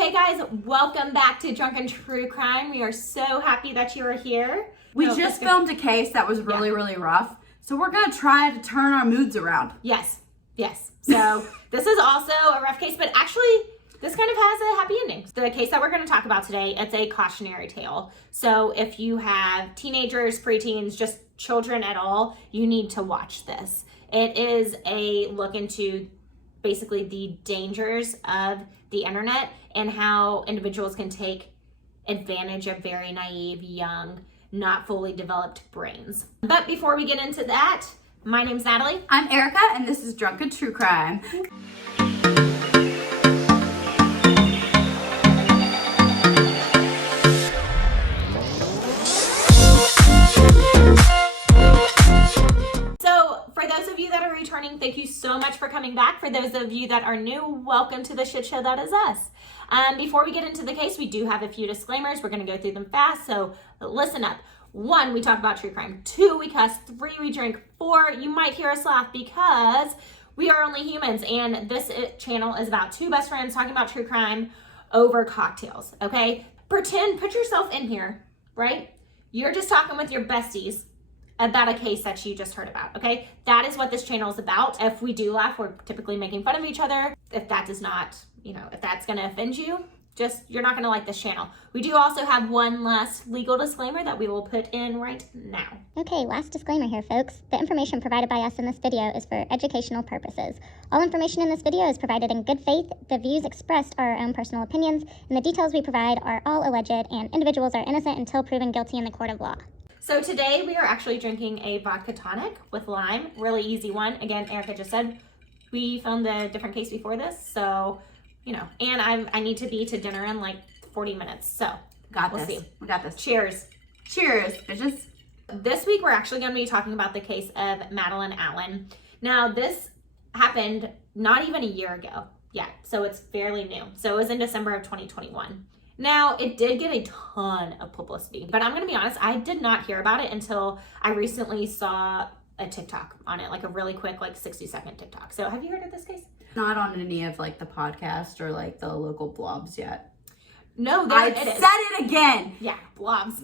Okay guys, welcome back to Drunken True Crime. We are so happy that you are here. We just filmed a case that was really rough. So we're going to try to turn our moods around. Yes. So this is also a rough case, but actually this kind of has a happy ending. The case that we're going to talk about today, it's a cautionary tale. So if you have teenagers, preteens, just children at all, you need to watch this. It is a look into basically the dangers of the internet and how individuals can take advantage of very naive, young, not fully developed brains. But before we get into that, my name's Natalie. I'm Erika, and this is Drunken True Crime. For those of you that are returning, thank you so much for coming back. For those of you that are new, welcome to the shit show that is us. Before we get into the case, we do have a few disclaimers. We're going to go through them fast, so listen up. 1, we talk about true crime. 2, we cuss. 3, we drink. 4, you might hear us laugh because we are only humans, and this channel is about 2 best friends talking about true crime over cocktails, okay? Put yourself in here, right? You're just talking with your besties about a case that you just heard about, okay? That is what this channel is about. If we do laugh, we're typically making fun of each other. If that does not, if that's gonna offend you, you're not gonna like this channel. We do also have one last legal disclaimer that we will put in right now. Okay, last disclaimer here, folks. The information provided by us in this video is for educational purposes. All information in this video is provided in good faith. The views expressed are our own personal opinions, and the details we provide are all alleged, and individuals are innocent until proven guilty in the court of law. So today we are actually drinking a vodka tonic with lime, really easy one. Again, Erika just said we filmed a different case before this, so, and I need to be to dinner in like 40 minutes, so we'll see. We got this. Cheers. Cheers, bitches. This week we're actually going to be talking about the case of Madelyn Allen. Now this happened not even a year ago yet, so it's fairly new. So it was in December of 2021. Now, it did get a ton of publicity, but I'm going to be honest, I did not hear about it until I recently saw a TikTok on it, like a really quick, 60-second TikTok. So have you heard of this case? Not on any of the podcast or the local blobs yet. No, I said it again. Yeah, blobs.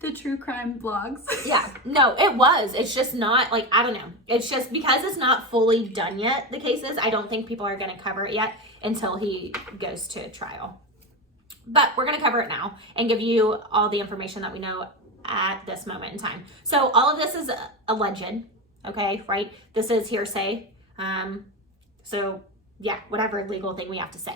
The true crime blogs. Yeah, no, it was. It's just not I don't know. It's just because it's not fully done yet, the cases, I don't think people are going to cover it yet until he goes to trial. But we're going to cover it now and give you all the information that we know at this moment in time. So all of this is alleged, okay, right? This is hearsay. So yeah, whatever legal thing we have to say,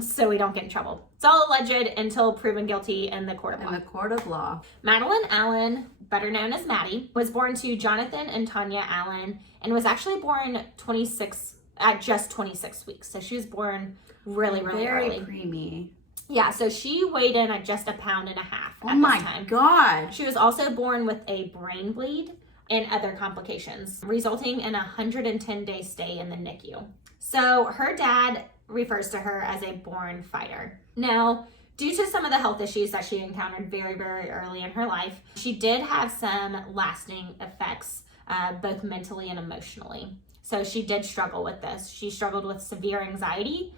so we don't get in trouble. It's all alleged until proven guilty in the court of law. In the court of law. Madelyn Allen, better known as Maddie, was born to Jonathan and Tanya Allen and was actually born at just 26 weeks. So she was born really early. Very preemie. Yeah, so she weighed in at just 1.5 pounds at this time. Oh my God. She was also born with a brain bleed and other complications, resulting in a 110-day stay in the NICU. So her dad refers to her as a born fighter. Now, due to some of the health issues that she encountered very early in her life, she did have some lasting effects, both mentally and emotionally. So she did struggle with this. She struggled with severe anxiety,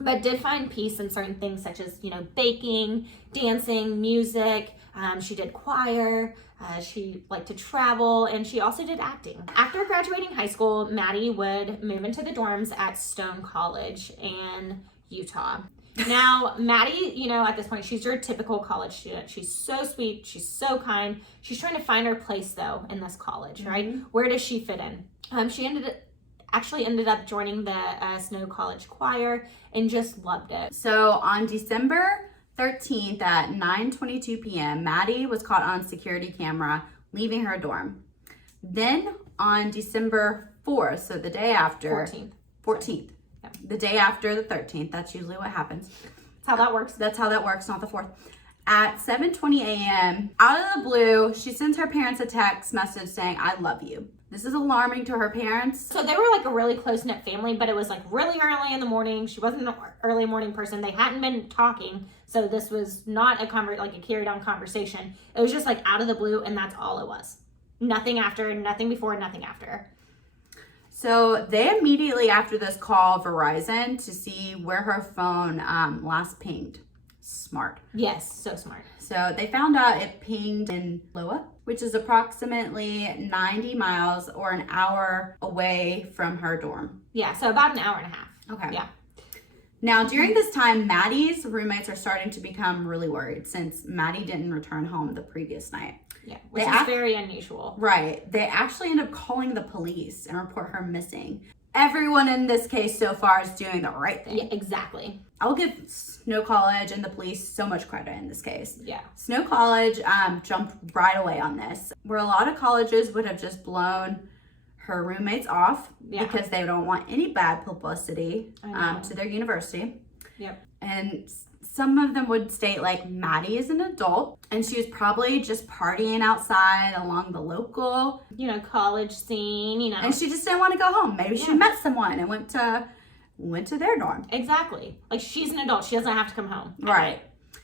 but did find peace in certain things such as, baking, dancing, music. She did choir. She liked to travel, and she also did acting. After graduating high school, Maddie would move into the dorms at Stone College in Utah. Now, Maddie, at this point, she's your typical college student. She's so sweet. She's so kind. She's trying to find her place, though, in this college, right? Where does she fit in? She actually ended up joining the Snow College choir and just loved it. So on December 13th at 9:22 p.m., Maddie was caught on security camera leaving her dorm. Then on December 4th, so the day after. 14th. Yeah. The day after the 13th, that's usually what happens. That's how that works. That's how that works, not the 4th. At 7:20 a.m., out of the blue, she sends her parents a text message saying, "I love you." This is alarming to her parents. So they were a really close-knit family, but it was really early in the morning. She wasn't an early morning person. They hadn't been talking, so this was not a carried-on conversation. It was just out of the blue, and that's all it was. Nothing after, nothing before, nothing after. So they immediately after this call Verizon to see where her phone last pinged. Smart. Yes, so smart. So they found out it pinged in Loa, which is approximately 90 miles or an hour away from her dorm. Yeah, so about an hour and a half. Okay. Yeah. Now, during this time, Maddie's roommates are starting to become really worried since Maddie didn't return home the previous night. Yeah, which is very unusual. Right. They actually end up calling the police and report her missing. Everyone in this case so far is doing the right thing. Yeah, exactly. I will give Snow College and the police so much credit in this case. Yeah. Snow College jumped right away on this, where a lot of colleges would have just blown her roommates off because they don't want any bad publicity to their university. Yep. And some of them would state like Maddie is an adult and she was probably just partying outside along the local, college scene, and she just didn't want to go home. Maybe she met someone and went to their dorm. Exactly. Like, she's an adult. She doesn't have to come home. Right.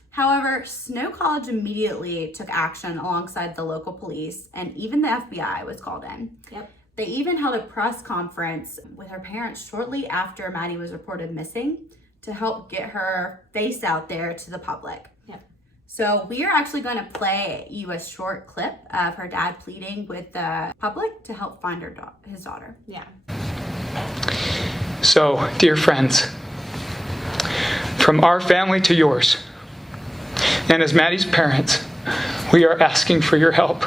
However, Snow College immediately took action alongside the local police, and even the FBI was called in. Yep. They even held a press conference with her parents shortly after Maddie was reported missing to help get her face out there to the public. Yep. So we are actually going to play you a short clip of her dad pleading with the public to help find his daughter. Yeah. So, dear friends, from our family to yours, and as Maddie's parents, we are asking for your help.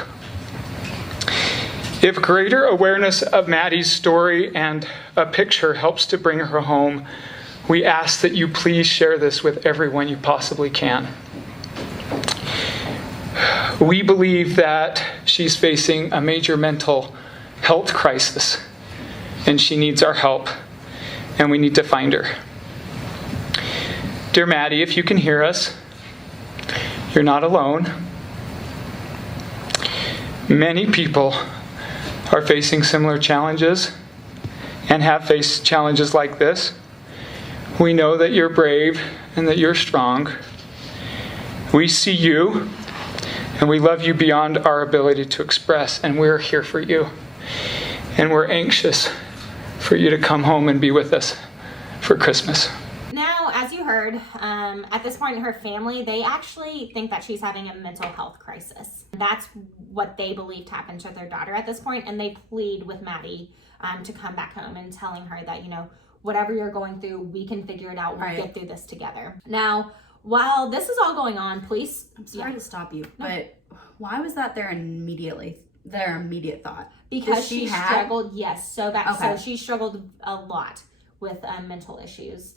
If greater awareness of Maddie's story and a picture helps to bring her home, we ask that you please share this with everyone you possibly can. We believe that she's facing a major mental health crisis, and she needs our help, and we need to find her. Dear Maddie, if you can hear us, you're not alone. Many people are facing similar challenges and have faced challenges like this. We know that you're brave and that you're strong. We see you and we love you beyond our ability to express, and we're here for you. And we're anxious for you to come home and be with us for Christmas. Now, as you heard, at this point in her family, they actually think that she's having a mental health crisis. That's what they believed happened to their daughter at this point, and they plead with Maddie to come back home and telling her that, whatever you're going through, we can figure it out. We'll get through this together. Now, while this is all going on, police... I'm sorry to stop you, but why was that their immediate thought? Because she struggled, so bad. Okay. So she struggled a lot with mental issues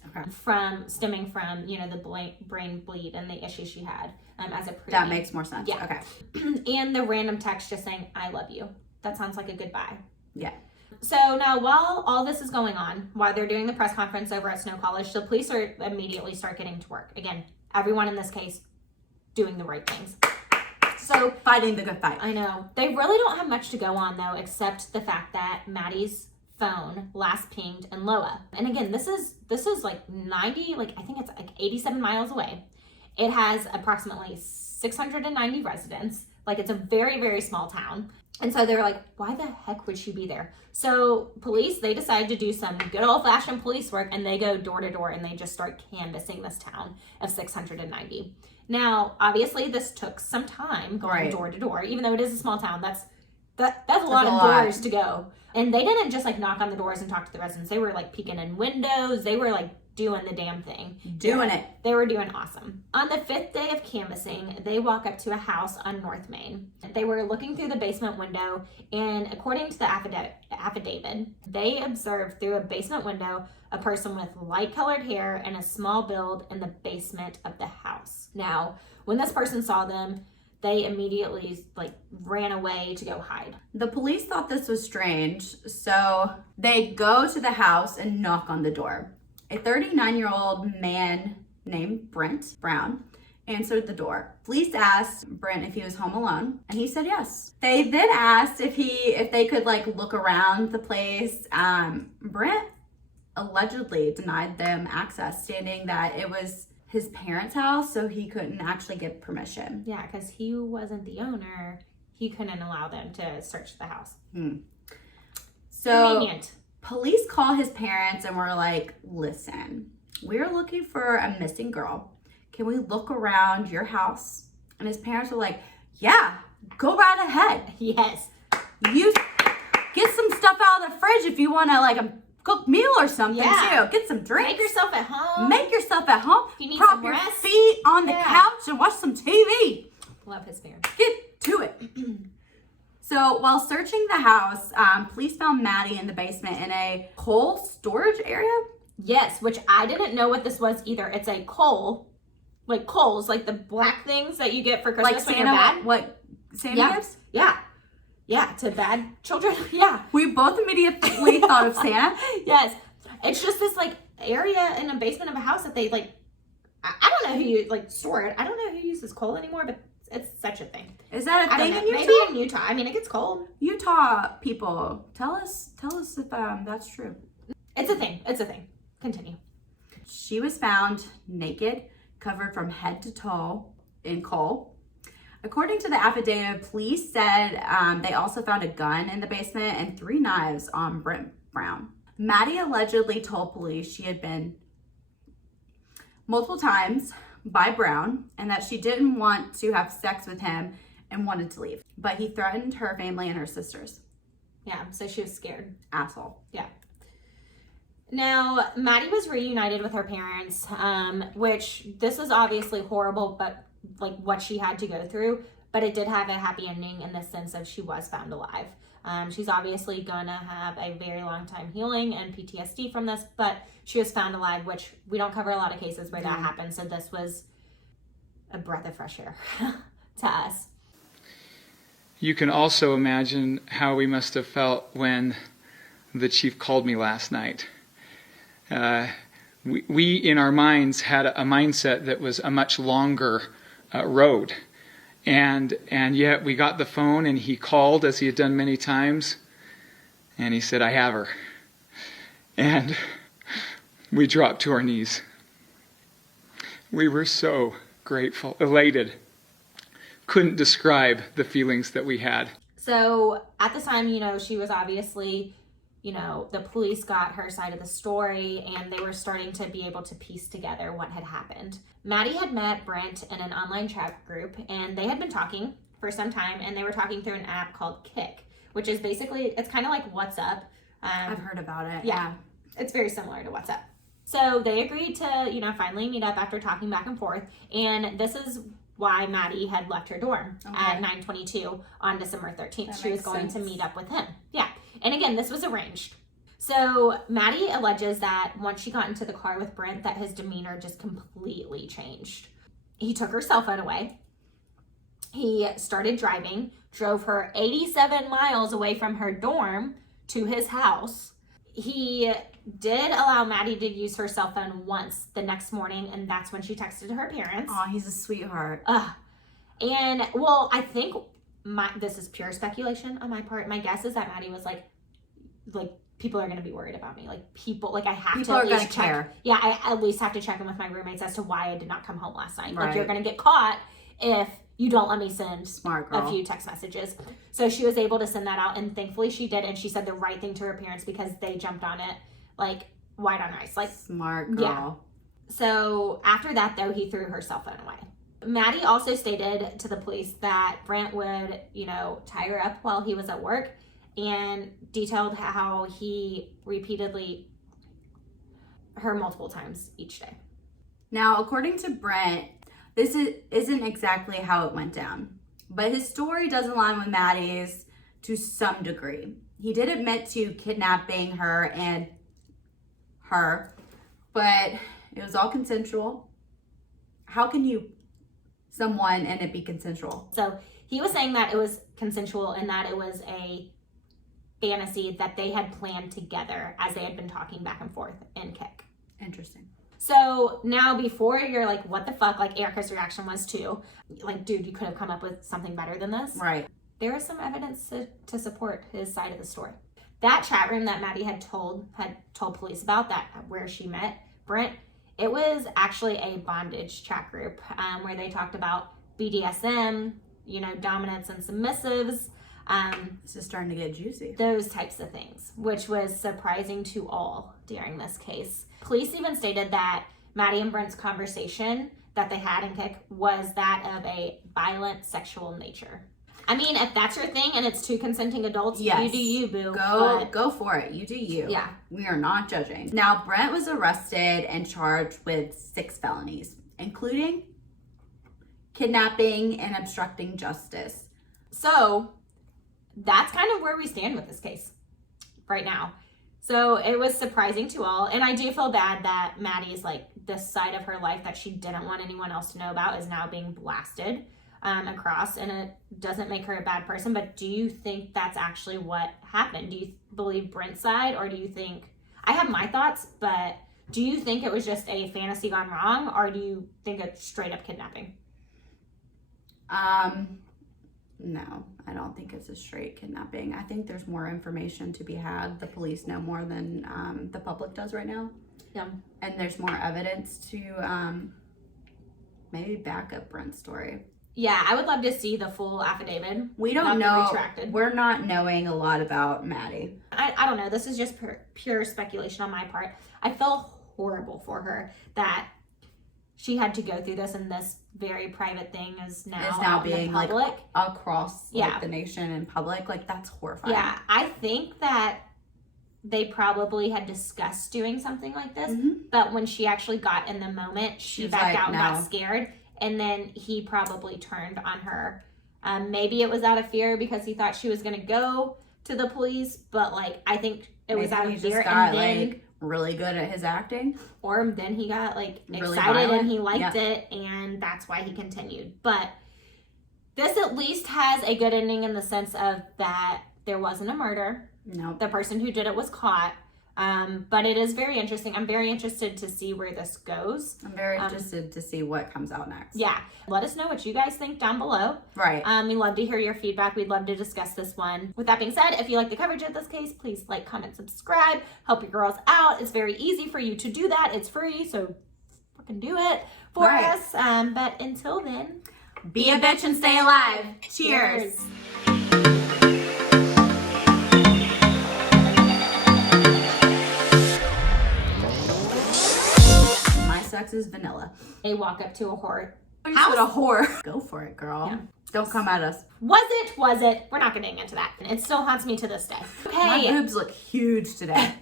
stemming from the brain bleed and the issues she had as a preteen. That makes more sense. Yeah. Okay. And the random text just saying, I love you. That sounds like a goodbye. Yeah. So now, while all this is going on, while they're doing the press conference over at Snow College, the police are immediately start getting to work. Again, everyone in this case doing the right things. So fighting the good fight. I know. They really don't have much to go on, though, except the fact that Maddie's phone last pinged in Loa. And again, this is like 90, I think it's like 87 miles away. It has approximately 690 residents. It's a very, very small town. And so they were like, why the heck would she be there? So police, they decide to do some good old-fashioned police work, and they go door to door and they just start canvassing this town of 690. Now, obviously, this took some time going door to door, even though it is a small town. That's a lot of doors to go. And they didn't just knock on the doors and talk to the residents. They were peeking in windows. They were doing the damn thing. Doing it. They were doing awesome. On the 5th day of canvassing, they walk up to a house on North Main. They were looking through the basement window, and according to the affidavit, they observed through a basement window a person with light-colored hair and a small build in the basement of the house. Now, when this person saw them, they immediately ran away to go hide. The police thought this was strange, so they go to the house and knock on the door. A 39-year-old man named Brent Brown answered the door. Police asked Brent if he was home alone, and he said yes. They then asked if they could look around the place. Brent allegedly denied them access, stating that it was his parents' house, so he couldn't actually get permission. Yeah, because he wasn't the owner. He couldn't allow them to search the house. So convenient. Police call his parents and were like, listen, we're looking for a missing girl. Can we look around your house? And his parents were like, yeah, go right ahead. Yes. You get some stuff out of the fridge if you want to, like, a cooked meal or something, too. Get some drinks. Make yourself at home. Make yourself at home. If you need Prop some your rest. feet on the couch and watch some TV. Love his parents. Get to it. So while searching the house, police found Maddie in the basement in a coal storage area. Yes, which I didn't know what this was either. It's a coal, like coals, like the black things that you get for Christmas Like when Santa, you're bad. what Santa gives? Yeah, to bad children. Yeah. We both immediately thought of Santa. Yes. It's just this like area in a basement of a house that they like, I don't know who like store it. I don't know who uses coal anymore, but it's such a thing. Is that a thing in Utah? Maybe in Utah. I mean, it gets cold. Utah people, tell us if that's true. It's a thing. It's a thing. Continue. She was found naked, covered from head to toe in coal. According to the affidavit, police said they also found a gun in the basement and 3 knives on Brent Brown. Maddie allegedly told police she had been multiple times by Brown and that she didn't want to have sex with him and wanted to leave. But he threatened her family and her sisters. Yeah, so she was scared. Asshole. Yeah. Now, Maddie was reunited with her parents, which this is obviously horrible, but like what she had to go through, but it did have a happy ending in the sense of she was found alive. She's obviously gonna have a very long time healing and PTSD from this, but she was found alive, which we don't cover a lot of cases where that happens, so this was a breath of fresh air to us. You can also imagine how we must have felt when the chief called me last night. We in our minds had a mindset that was a much longer road. And yet we got the phone and he called, as he had done many times, and he said, I have her. And we dropped to our knees. We were so grateful, elated. Couldn't describe the feelings that we had. So at the time, she was obviously, the police got her side of the story and they were starting to be able to piece together what had happened. Maddie had met Brent in an online chat group and they had been talking for some time, and they were talking through an app called Kik, which is basically, it's kind of like WhatsApp. I've heard about it. Yeah. It's very similar to WhatsApp. So they agreed to, finally meet up after talking back and forth. And this is why Maddie had left her dorm at 9:22 on December 13th. She was going to meet up with him. Yeah. And again, this was arranged. So Maddie alleges that once she got into the car with Brent, that his demeanor just completely changed. He took her cell phone away. He started driving, drove her 87 miles away from her dorm to his house. He did allow Maddie to use her cell phone once the next morning, and that's when she texted her parents. Oh, he's a sweetheart. And, well, I think this is pure speculation on my part. My guess is that Maddie was like, people are going to be worried about me. I have to at least check. Care. Yeah, I at least have to check in with my roommates as to why I did not come home last night. Right. Like, you're going to get caught if you don't let me send Smart girl. a few text messages. So she was able to send that out, and thankfully she did, and she said the right thing to her parents because they jumped on it like white on rice. Like, smart girl. Yeah. So after that, though, he threw her cell phone away. Maddie also stated to the police that Brent would, tie her up while he was at work, and detailed how he repeatedly her multiple times each day. Now, according to Brent, this isn't exactly how it went down, but his story does align with Maddie's to some degree. He did admit to kidnapping her, but it was all consensual. How can you someone and it be consensual? So he was saying that it was consensual and that it was a fantasy that they had planned together as they had been talking back and forth in Kik. Interesting. So now, before you're like, what the fuck, like Erika's reaction was too, like, dude, you could have come up with something better than this. Right. There is some evidence to support his side of the story. That chat room that Maddie had told police about, that where she met Brent, it was actually a bondage chat group where they talked about BDSM, dominance and submissives. This is starting to get juicy. Those types of things, which was surprising to all during this case. Police even stated that Maddie and Brent's conversation that they had in Kick was that of a violent sexual nature. I mean, if that's your thing and it's two consenting adults, yes. you do you, boo. Go for it. You do you. Yeah. We are not judging. Now, Brent was arrested and charged with 6 felonies, including kidnapping and obstructing justice. So that's kind of where we stand with this case right now. So it was surprising to all. And I do feel bad that Maddie's like this side of her life that she didn't want anyone else to know about is now being blasted across. And it doesn't make her a bad person. But do you think that's actually what happened? Do you believe Brent's side, or do you think, I have my thoughts, but do you think it was just a fantasy gone wrong, or do you think it's straight up kidnapping? No, I don't think it's a straight kidnapping. I think there's more information to be had. The police know more than the public does right now. Yeah. And there's more evidence to maybe back up Brent's story. Yeah, I would love to see the full affidavit. We don't know. Retracted. We're not knowing a lot about Maddie. I don't know. This is just pure speculation on my part. I feel horrible for her that she had to go through this, and this very private thing is now being like public. Across like, the nation and public. Like, that's horrifying. Yeah, I think that they probably had discussed doing something like this, but when she actually got in the moment, she backed out and got scared, and then he probably turned on her. Maybe it was out of fear because he thought she was going to go to the police, but like I think it was out of fear, and then like really good at his acting, or then he got like really excited violent. and he liked it, and that's why he continued. But this at least has a good ending in the sense of that there wasn't a murder. No, the person who did it was caught. But it is very interesting. I'm very interested to see where this goes. I'm very interested to see what comes out next. Yeah. Let us know what you guys think down below. Right. We love to hear your feedback. We'd love to discuss this one. With that being said, if you like the coverage of this case, please like, comment, subscribe. Help your girls out. It's very easy for you to do that. It's free, so fucking do it for us. But until then, be a bitch and stay alive. Cheers. Sex is vanilla. They walk up to a whore. How's it a whore? Go for it, girl. Yeah. Don't come at us. Was it? We're not getting into that. It still haunts me to this day. Okay. My boobs look huge today.